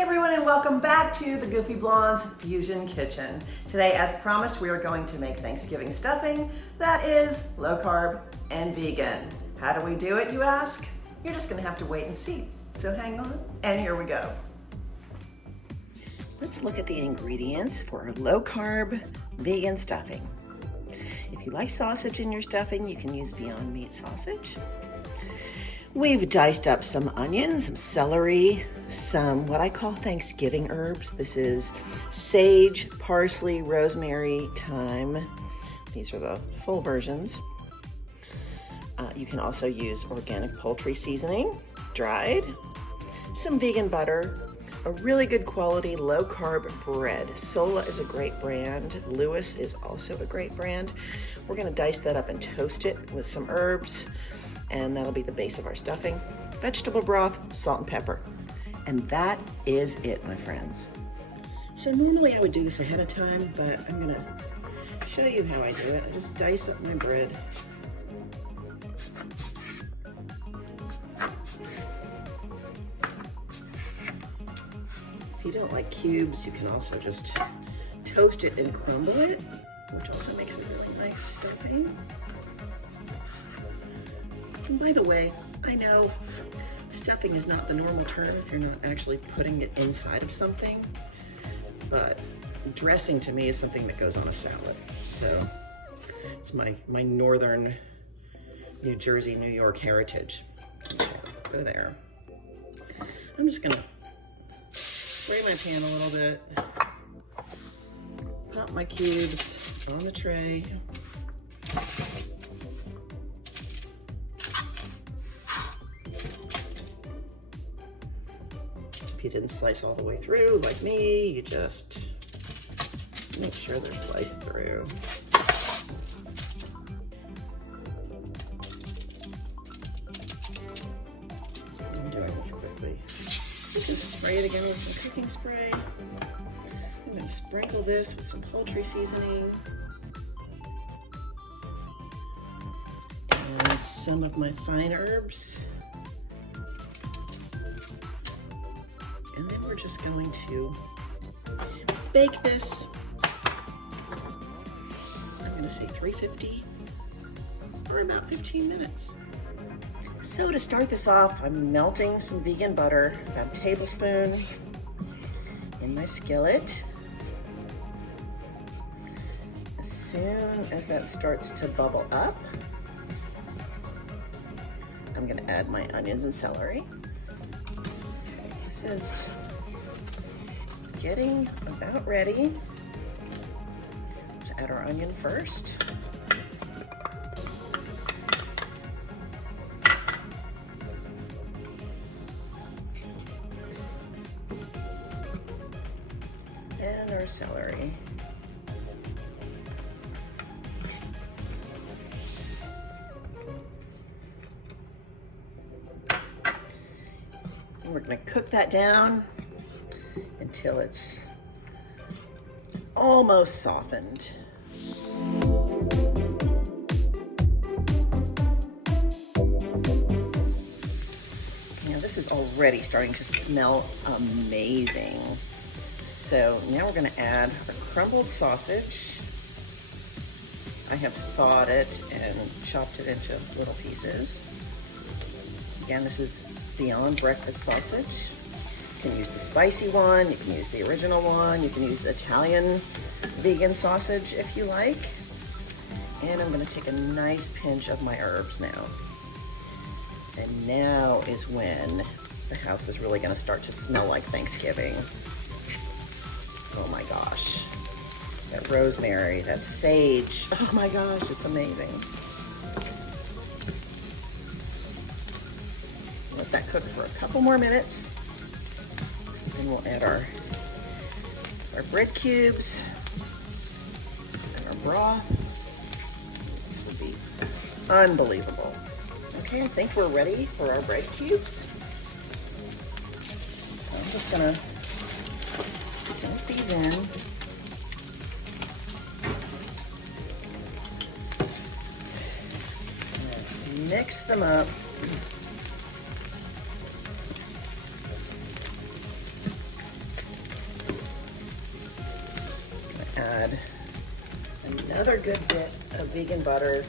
Hey everyone, and welcome back to the Goofy Blondes Fusion Kitchen. Today, as promised, we are going to make Thanksgiving stuffing that is low carb and vegan. How do we do it, you ask? You're just gonna have to wait and see. So hang on, and here we go. Let's look at the ingredients for our low carb vegan stuffing. If you like sausage in your stuffing, you can use Beyond Meat sausage. We've diced up some onions, some celery, some what I call Thanksgiving herbs. This is sage, parsley, rosemary, thyme. These are the full versions. You can also use organic poultry seasoning, dried, some vegan butter, a really good quality low carb bread. Sola is a great brand. Lewis is also a great brand. We're gonna dice that up and toast it with some herbs, and that'll be the base of our stuffing. Vegetable broth, salt and pepper. And that is it, my friends. So normally I would do this ahead of time, but I'm gonna show you how I do it. I just dice up my bread. If you don't like cubes, you can also just toast it and crumble it, which also makes a really nice stuffing. And by the way, I know stuffing is not the normal term if you're not actually putting it inside of something, but dressing to me is something that goes on a salad. So it's my northern New Jersey, New York heritage. Okay, go there. I'm just gonna spray my pan a little bit, pop my cubes on the tray. If you didn't slice all the way through, like me, you just make sure they're sliced through. I'm doing this quickly. You can spray it again with some cooking spray. I'm going to sprinkle this with some poultry seasoning and some of my fine herbs. And then we're just going to bake this. I'm going to say 350 for about 15 minutes. So to start this off, I'm melting some vegan butter, about a tablespoon, in my skillet. As soon as that starts to bubble up, I'm going to add my onions and celery. This is getting about ready. Let's add our onion first. And our celery. We're going to cook that down until it's almost softened. Now this is already starting to smell amazing. So now we're going to add our crumbled sausage. I have thawed it and chopped it into little pieces. Again, this is Beyond breakfast sausage. You can use the spicy one, you can use the original one, you can use Italian vegan sausage if you like. And I'm going to take a nice pinch of my herbs now. And now is when the house is really going to start to smell like Thanksgiving. Oh my gosh. That rosemary, that sage. Oh my gosh, it's amazing. Let that cook for a couple more minutes. Then we'll add our bread cubes and our broth. This would be unbelievable. Okay, I think we're ready for our bread cubes. I'm just gonna dunk these in. Mix them up. good bit of vegan butter.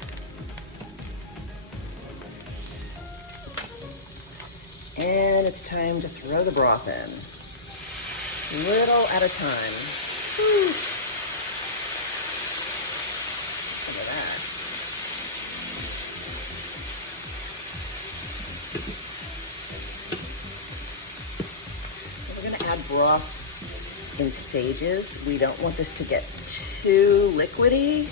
And it's time to throw the broth in. Little at a time. Whew. Look at that. We're gonna add broth in stages. We don't want this to get too liquidy.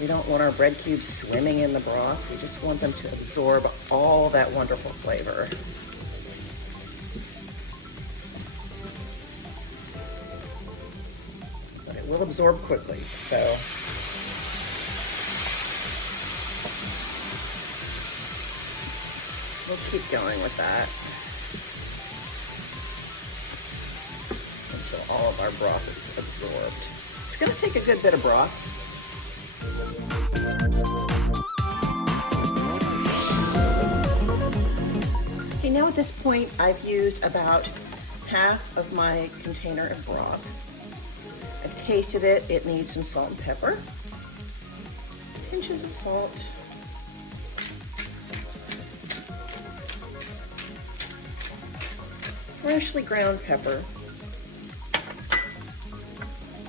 We don't want our bread cubes swimming in the broth. We just want them to absorb all that wonderful flavor. But it will absorb quickly, so. We'll keep going with that until all of our broth is absorbed. It's gonna take a good bit of broth. Okay, now at this point, I've used about half of my container of broth. I've tasted it. It needs some salt and pepper. Pinches of salt. Freshly ground pepper.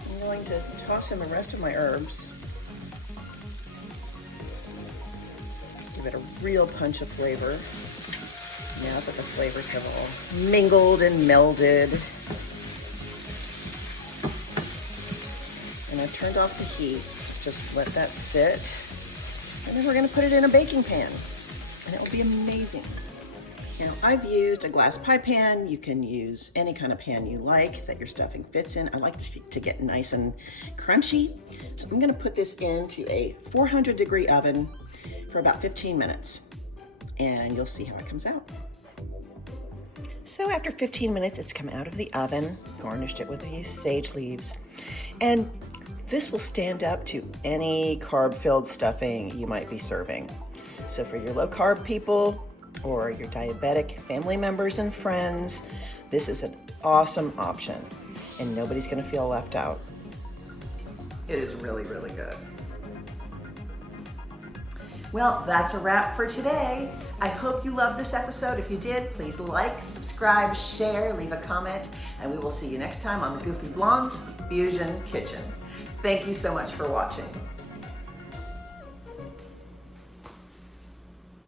I'm going to toss in the rest of my herbs. Give it a real punch of flavor. Now that the flavors have all mingled and melded. And I've turned off the heat. Let's just let that sit. And then we're gonna put it in a baking pan. And it will be amazing. Now I've used a glass pie pan. You can use any kind of pan you like that your stuffing fits in. I like to get nice and crunchy. So I'm gonna put this into a 400-degree oven for about 15 minutes. And you'll see how it comes out. So after 15 minutes, it's come out of the oven, garnished it with these sage leaves. And this will stand up to any carb-filled stuffing you might be serving. So for your low-carb people or your diabetic family members and friends, this is an awesome option and nobody's gonna feel left out. It is really, really good. Well, that's a wrap for today. I hope you loved this episode. If you did, please like, subscribe, share, leave a comment, and we will see you next time on the Goofy Blondes Fusion Kitchen. Thank you so much for watching.